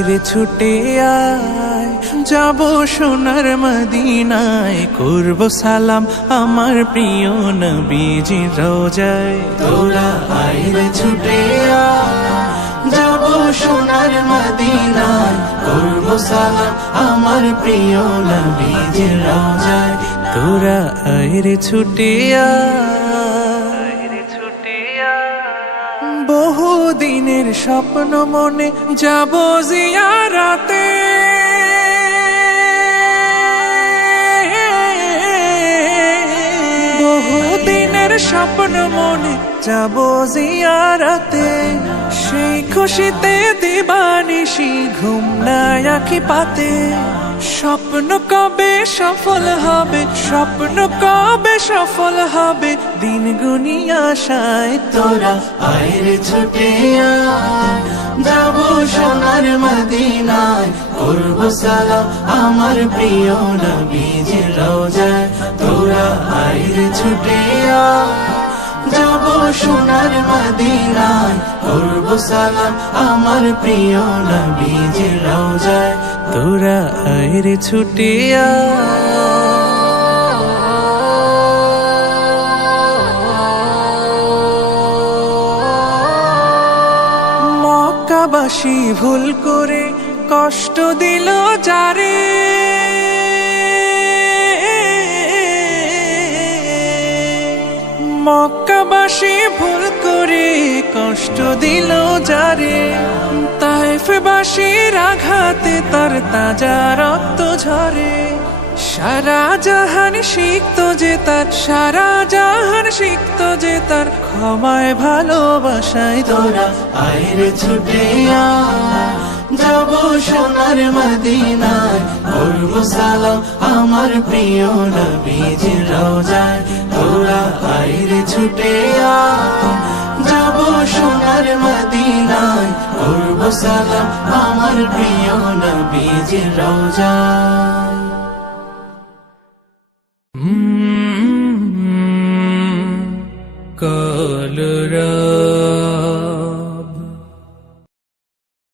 আইরে ছুটে আয়, যাব সোনার মদিনায়, করব সালাম আমার প্রিয় নবীজির রওজায়। তোরা আইরে ছুটে আয়, যাব সোনার মদিনায়, করব সালাম আমার প্রিয় নবীজির রওজায়। তোরা আইরে ছুটে আয়, বহু দিনের স্বপ্ন মনে যাব জিয়ারাতে, বহু দিনের স্বপ্ন মনে যাব জিয়ারাতে। সেই খুশিতে দিবানিশি ঘুম নাই আঁখি পাতে, স্বপ্ন কবে সফল হবে, স্বপ্ন কবে সফল হবে, দিন গুনি আশায়। তোরা আইরে ছুটে আয়, যাব সোনার মদিনায়, করব সালাম আমার প্রিয় নবীজির রওজায়। তোরা আইরে ছুটে আয়, যাব সোনার মদিনায়, করব সালাম আমার প্রিয় নবীজির রওজায়। তোরা আইরে ছুটে মক্কাবাসী ভুল করে কষ্ট দিল যারে, মক্কাবাসী ভুল করে কষ্ট দিল যারে, তায়েফবাসীর আঘাতে তার তাজা রক্ত ঝরে। সারা জাহান শিখত যে তার, সারা জাহান শিখত যে তার ক্ষমায় ভালোবাসায়। তোরা আইরে ছুটে আয়, যাব সোনার মদিনায়, করব সালাম আমার প্রিয় নবীজির রওজায়। তোরা আইরে ছুটে আয়, যাব সোনার মদিনায়, করব সালাম আমার প্রিয় নবীজির রওজায়।